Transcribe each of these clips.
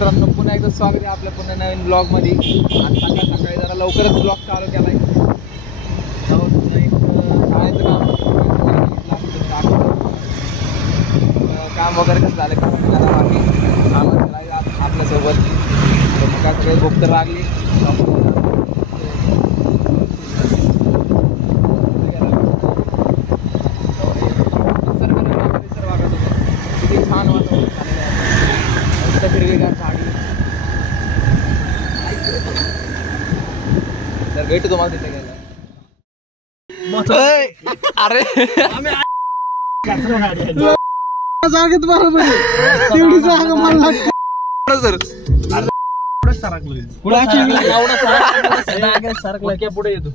मित्रांनो, पुन्हा एकदा स्वागत आहे आपल्या पुन्हा नवीन ब्लॉगमध्ये. आज सकाळी जरा लवकरच ब्लॉग चालू केला आहे. शाळेचं काम वगैरे कसं झालं बाकी आपल्यासोबत. मग काय सगळे भूक तर लागली. किती छान वातावरण हिरवेगार झाडी. तर भेटू तुम्हाला तिथे गेला. अरे जागेत बरोबर तेवढी जागा मला सर पुढे येतो.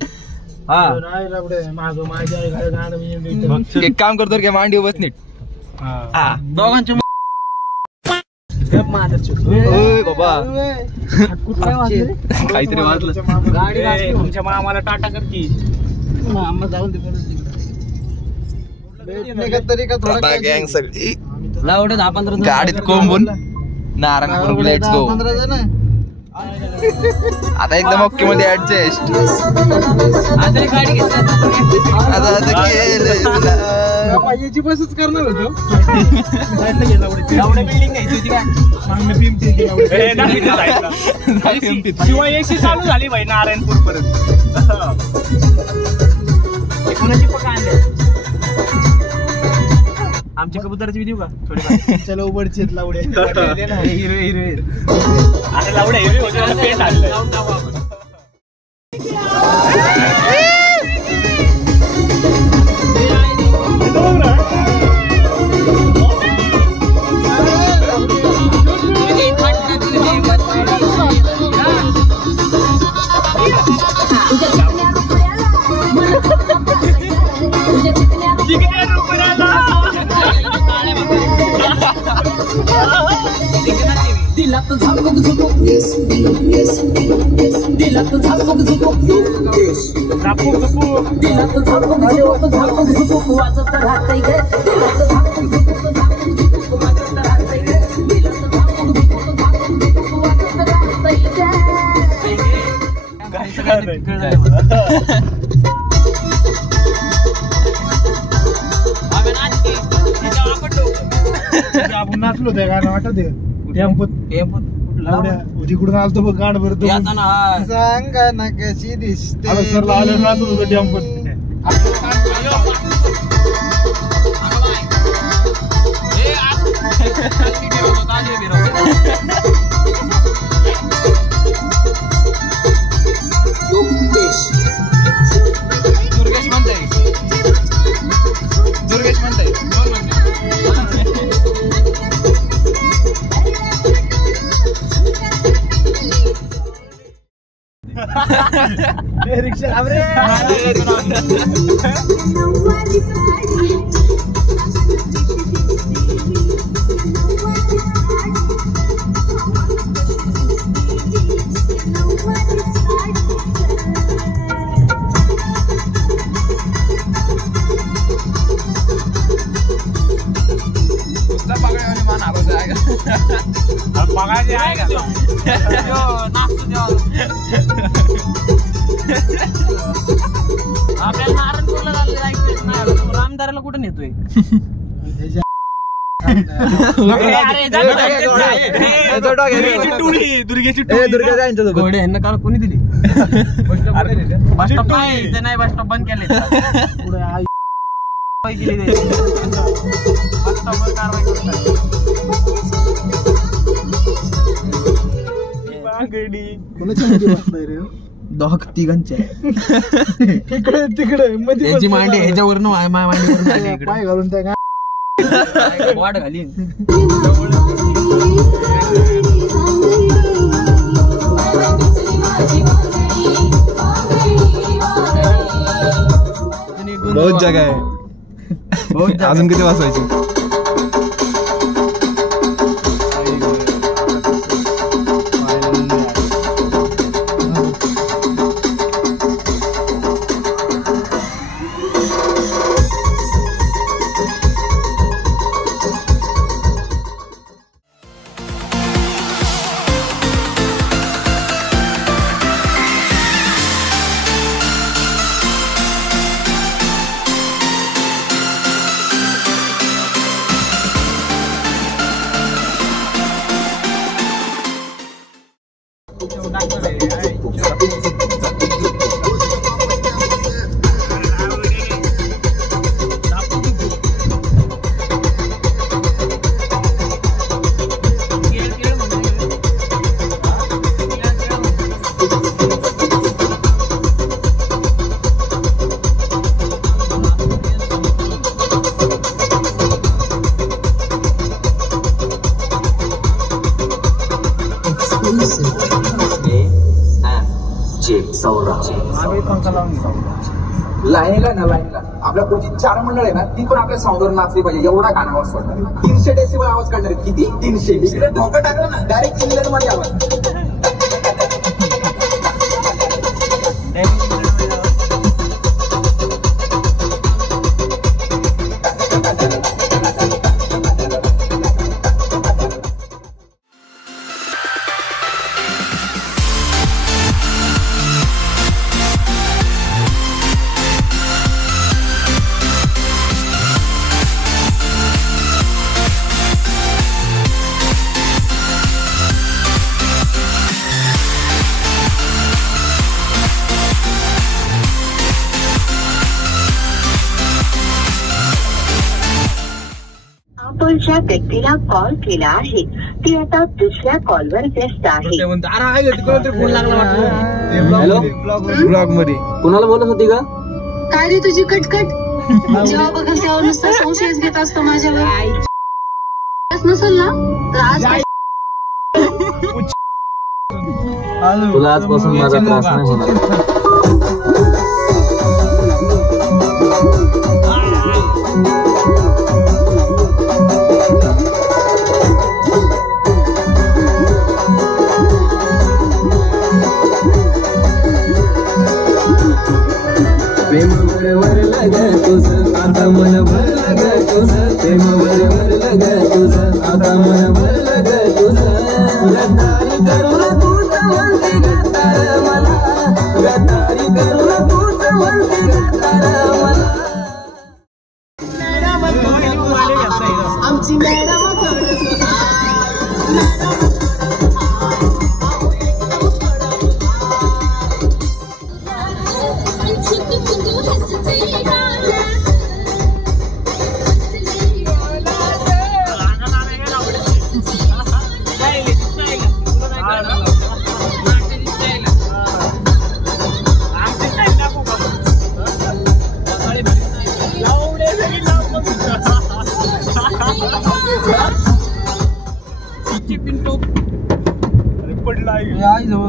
एक काम करतो की मांडी बस नीट. दोघांचे बाबा काहीतरी वाजलं. तुमच्या मामाला टाटा करती मामा जाऊन दे गँग सगळी लावडे 10-15 गाडीत कोंबून नारायणपूर. Let's go. आता एकदम ओके मध्ये ऍडजस्ट. याची बसच करणार होतो. शिवाय एसी चालू झाली भाई नारायणपूर पर्यंत. कोणाची पका आणले आमच्या कबुतराची देऊ का थोडी. चला उबडचेत लावडे हिरवे हिरवे अरे लावडे हिरवे होते पेंट आणलं. दिलात झापक झुपक दिलात झापक झुपक दिलात झापक झुपक वाजत राहतंय ग. दिलात झापक झुपक वाजत राहतंय ग. दिलात झापक झुपक वाजत राहतंय ग. आपण नाचलो त्या गाणं वाटत तिकडून आलतो बघ गाण भरतो. सांगा ना कशी दिसते सर आलं नाचत होतं टेम्पोत. दुर्गेश म्हणताय रिक्षा बघायचे आहे का आपल्याला नारायणपूरला जायचं. रामदाराला कुठं नेतोय. दुर्गा यांना काल कोणी दिली. बस स्टॉप नाही बस स्टॉप बंद केले. दोघ तिघांच्या तिकडे तिकडे याची मांडी ह्याच्यावर मांडी पाय घालून त्या वाट घाली. बहुत जगह आहे. अजून किती वाजवायची. लाईनला ना लाईनला आपल्या पुढची 4 मंडळ आहे ना ती पण आपल्या साऊंडवर नाचली पाहिजे एवढा गाणं आवाज सोडणार 300 डेसिबल आवाज काढणार आहेत. किती 300 इकडे ठोकं टाकलं ना डायरेक्ट इंग्लंड मध्ये आवाज. ज्या व्यक्तीला कॉल केला आहे ती आता दुसऱ्या कॉलवर व्यस्त आहे. हॅलो ब्लॉग मध्ये कुणाला बोलत होती का? काय रे तुझी कटकट जेव्हा बघा तेव्हा नुसतं संशयच घेत असतो माझ्यावर. नसेल ना तर आज तुला आजपासून माझा त्रास नाही होणार. प्रेम भरलं ग तुझं आता मन भरलं ग तुझं प्रेम भरलं ग तुझं आता मन भरलं ग तुझं गद्दारी करून तूच म्हणते गद्दार मला गद्दारी करून तूच म्हणते गद्दार मला. आमची मॅडम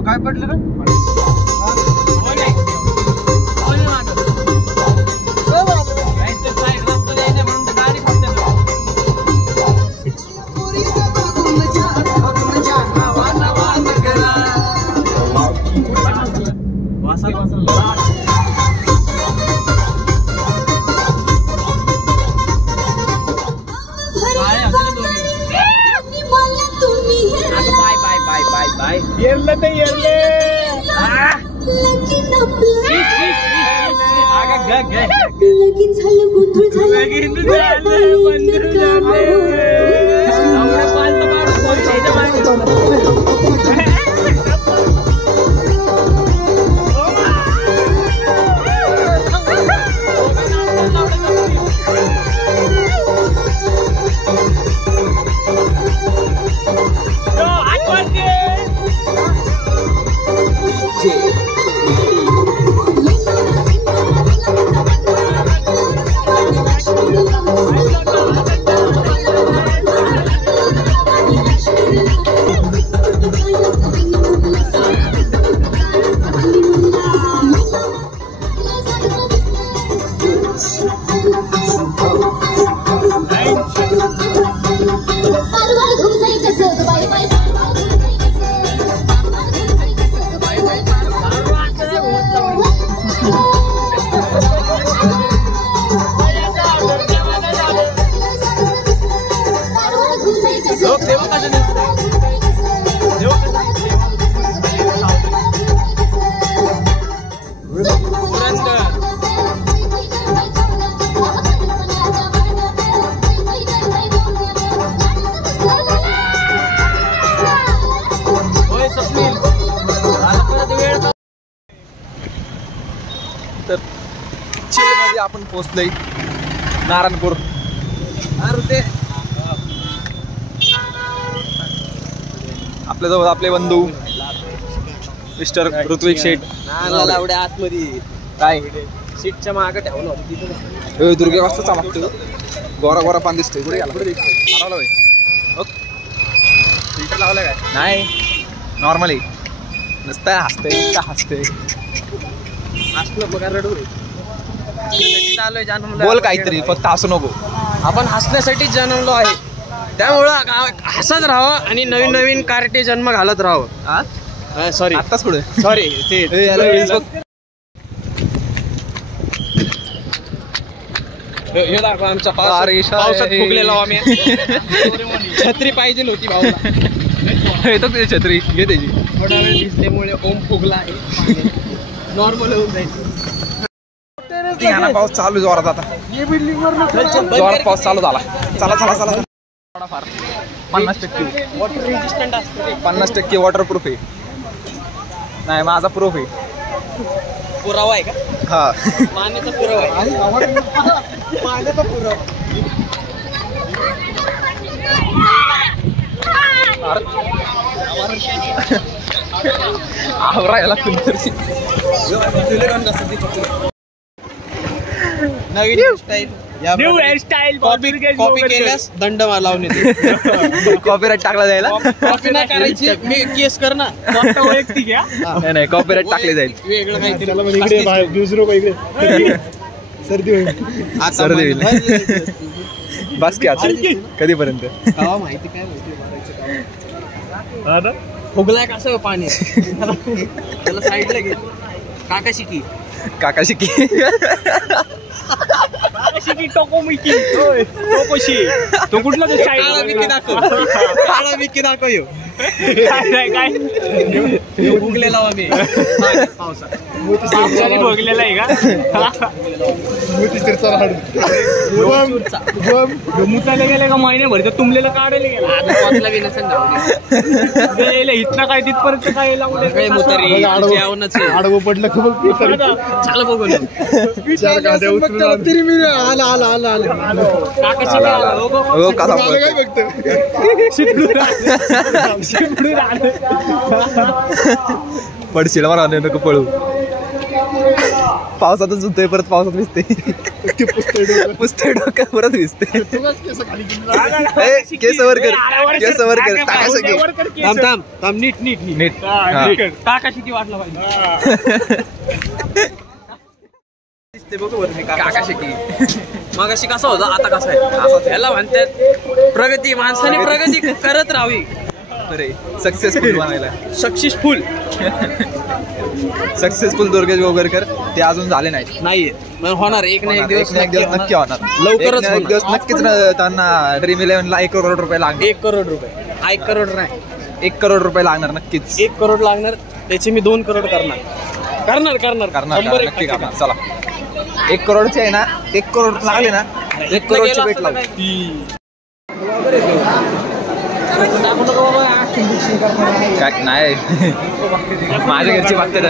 काय पडलं रे? तर चिलमध्ये आपण पोहोचलोय नारायणपूर. अरे ते आपल्या जवळ आपले बंधू मिस्टर ऋत्विक शेठ आतमध्ये काय सीटच्या मागे ठेवलं होतं. दुर्गे वाजता चमकतो गोरा गोरा पान दिसतोय. पुढे गेला पुढे फिल्टर लावलाय काय? नाही नॉर्मली नुसतं हसते बोल काहीतरी, फक्त हसू नको. आपण हसण्यासाठी जन्मलो आहे, त्यामुळं हसत राहावं आणि नवीन नवीन कार्टे जन्म घालत राहावं. सॉरी आत्ताच पुढे सॉरी हे दाखवा आमचा पावसात फुगलेला आम्ही. छत्री पाहिजे होती भाऊला. येतो तुझी छत्री घे त्याची. थोडा वेळ दिसल्यामुळे ओम फुगला आहे, नॉर्मल होऊन जायचं. पाऊस चालू जोरात आता, जोरात पाऊस चालू झाला. चला 50% वॉटर रेजिस्टंट असते, 50% वॉटरप्रूफ आहे. नाही माझा प्रूफ आहे. पुरावा आहे का? हा पाण्याचा पुरावा आहे. पाण्याचा पुरावा. आवरायला कुठतरी नवीन हेअरस्टाईल कॉपी केल्यास दंड लावून कॉपीराईट टाकला जाईल. कॉपी नाही करायची, मी केस कर ना. वैयक्तिक नाही कॉपीराईट टाकले जाईल. वेगळं काहीतरी सर्दी होईल. बस की आता कधीपर्यंत माहिती काय फुगलाय कसं पाणी. त्याला साईडला घे. काका शिकी टोको मिकी तो कुठला काळा मिकी दाखव. काय फुगलेला आम्ही पावसाने फुगलेला आहे का? मुतायला गेले का महिन्याभर तर तुंबलेलं काढायला गेला. इथनं काय तिथपर्यंत काय आडवं पडलं चाल बघून पडशील मला नको पळू. पावसातच होतोय, परत पावसात भिजते. पुसते डोक्या परत भिजते. केस वर कर थांब नीट काकाशी ती वाटलं पाहिजे. काका शिकी मगाशी कसा होता, आता कसा आहे. याला म्हणतात प्रगती. माणसाने प्रगती करत राहावी. सक्सेसफुल बनायला. सक्सेसफुल दुर्गेश गोगरकर ते अजून झाले नाहीये. होणार एक ना एक दिवस नक्की होणार. लवकरच एक दिवस नक्कीच त्यांना ड्रीम11ला 1 करोड रुपये लागणार. 1 करोड रुपये. 1 करोड नाही, 1 करोड रुपये लागणार नक्कीच. 1 करोड लागणार. त्याचे मी 2 करोड करणार. नक्की करणार. चला 1 करोडचे आहे ना, 1 करोड लागले ना 1 करोडची भेट लागली. काय नाही माझ्या घरची बघते.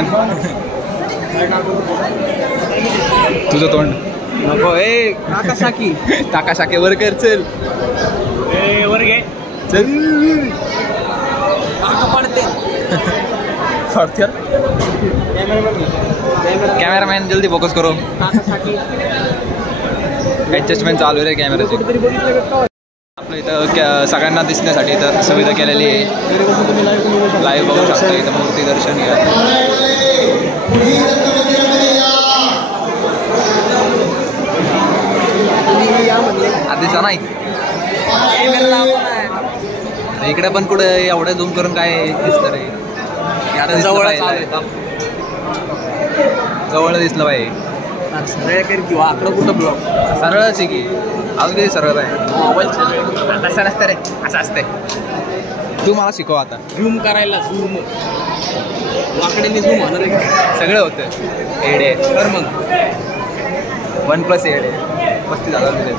तुझं तोंड नको. काका शाके वर कर. चल वर घे. चल कॅमेरामॅन जल्दी फोकस करो. ॲडजस्टमेंट चालू आहे कॅमेराची. आपलं इथं सगळ्यांना दिसण्यासाठी इथं सुविधा केलेली आहे. लाईव्ह बघू शकतो. इथं मूर्ती दर्शन घ्या. आधीचा नाही इकडे पण कुठे एवढं झूम करून काय दिसतं रे. जवळ दिसलं पाहिजे. सरळ कर किंवा आकडं कुठं ब्लॉक. सरळच आहे की अजून काही सरळ आहे. मोबाईल असं नसतं रे, असं असतंय. तू मला शिकव आता. झूम करायला. झूम वाकड्याने झूम होणार आहे. सगळं होतं. एडे तर मग 1+ एडे 35,000 दिले.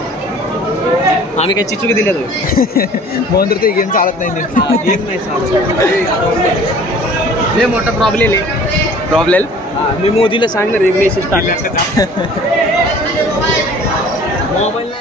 आम्ही काय चिचुकी दिल्या म्हणून तर ते गेम चालत नाही. गेम नाही चालत. लय मोठा प्रॉब्लेम. मी मोदीला सांगणार एक मेसेज टाकला. मोबाईल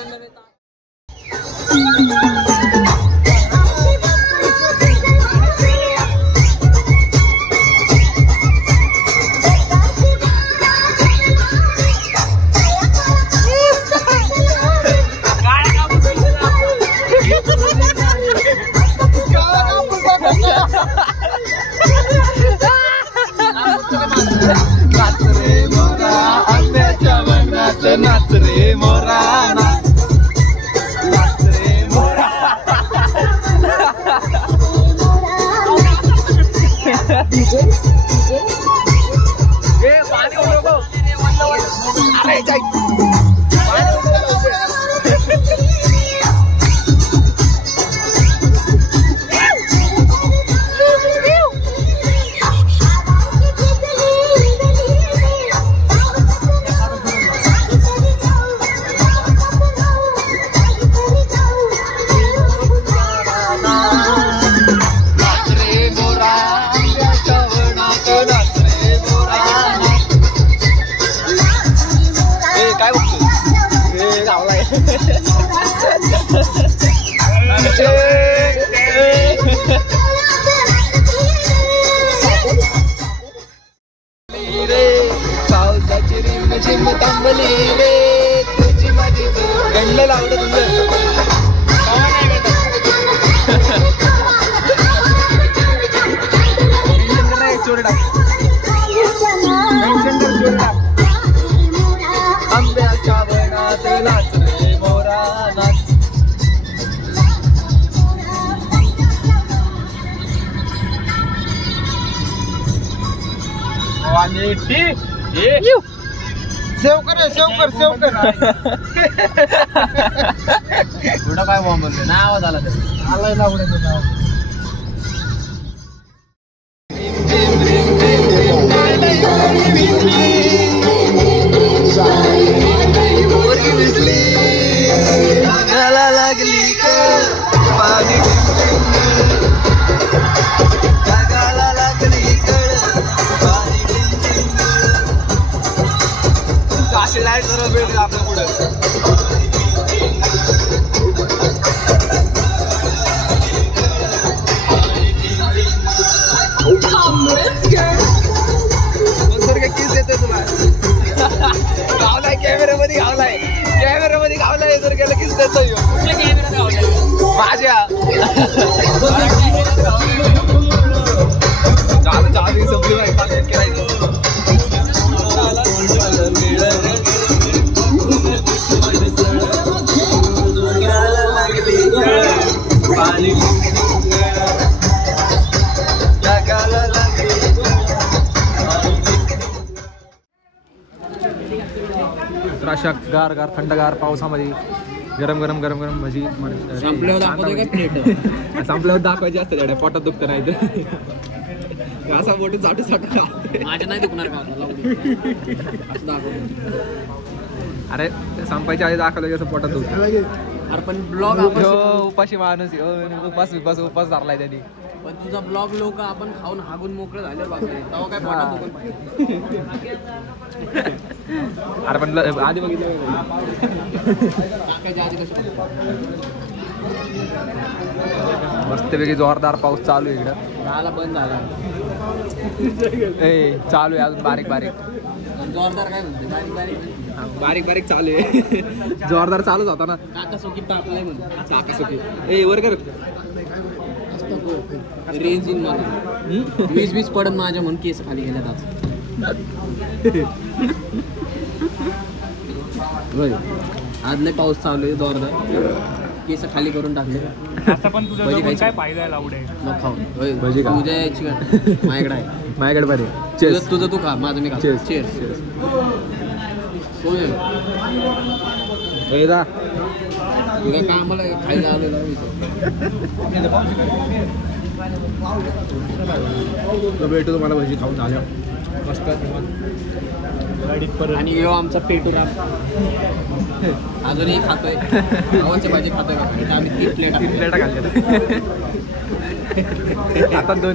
नाच रे मोरा आंब्याच्या वनात नाच रे मोरा नाच रे मोरा पाणी उडव अरे जाय काय बघतो हे गावलाय रे पावसाची रिम झिम थांबली रे तुझी माझी गंडलं लावलं तुझं चोरडा आंब्याच्या वनात नाच रे मोरा नाच सेव कर थोडं काय बॉम्ब नाही आवाज आला तर आलाय लावण्याचं नाव लागली पाणी जगाला लागली पाणी अशी लाईट जरा भेटेल आपल्या पुढे किस येते तुला गावलाय कॅमेऱ्यामध्ये गावलाय जर गेलं किस देतो माझ्या चालू संपली पाणी तर अशा गार थंडगार पावसामध्ये गरम भजी संपल्यावर दाखवायची असते त्याच्या पोटात दुखतं नाही तर असा मोठी चाटू माझ्या नाही दुखणार का अरे संपायच्या आधी दाखवलं की पोटात दुखतं अरे पण ब्लॉग उपाशी माणूस उपास धरलाय त्यांनी पण तुझा ब्लॉग लोक आपण खाऊन हागून मोकळं झालं बाकी तेव्हा काय पोटात दुखून अरे पण आधी बघितलं मस्तपैकी जोरदार पाऊस चालू आहे इकडं झाला बंद झाला चालू आहे अजून बारीक जोरदार काय म्हणते बारीक चालू आहे जोरदार चालूच होता ना काकासोकी टाकलाय म्हणून काकासोकी वर कर रेंज इन मला 20 पडत माझ्या म्हणून केस खाली गेल्यात आज लय पाऊस चालू आहे जोरदार केस खाली करून टाकले असं पण तुझा काय फायदा आहे लावडे भजी खा उद्या यायची का माझ्याकडे बरे तुझं तू खा माझं मी खा चेअर्स तुला काय आम्हाला खायला आलेलं भेटू तुम्हाला भजी खाऊन झाल्या मस्त आणि यो आमचा पेटूराम अजूनही खातोय गावाची भाजी खातोय आम्ही 3 प्लेटा खाल्ल्या आता 2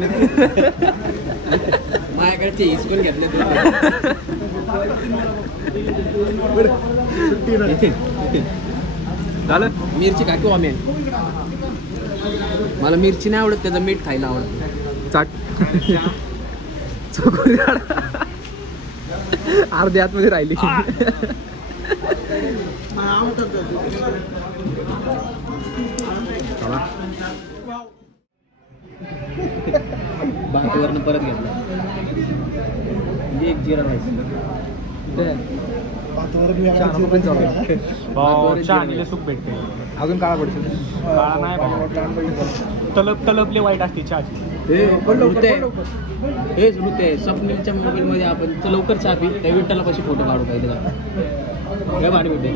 माझ्याकडचे हिसकून घेतले झालं मिरची का किंवा मेन मला मिरची नाही आवडत त्याचं मीठ खायला आवडत चाट अर्धी आतमध्ये राहिली हातीवरनं परत घेतला म्हणजे एक जिरा राईस चहा सुख भेटते. अजून काळा पडतो काळा नाही तलबले वाईट असते चहाची. हेच ऋते स्वप्नीलच्या मोबाईलमध्ये आपण तर लवकर चहा पी त्या विठ्ठलापाशी फोटो काढू पाहिजे भारी भेटेल.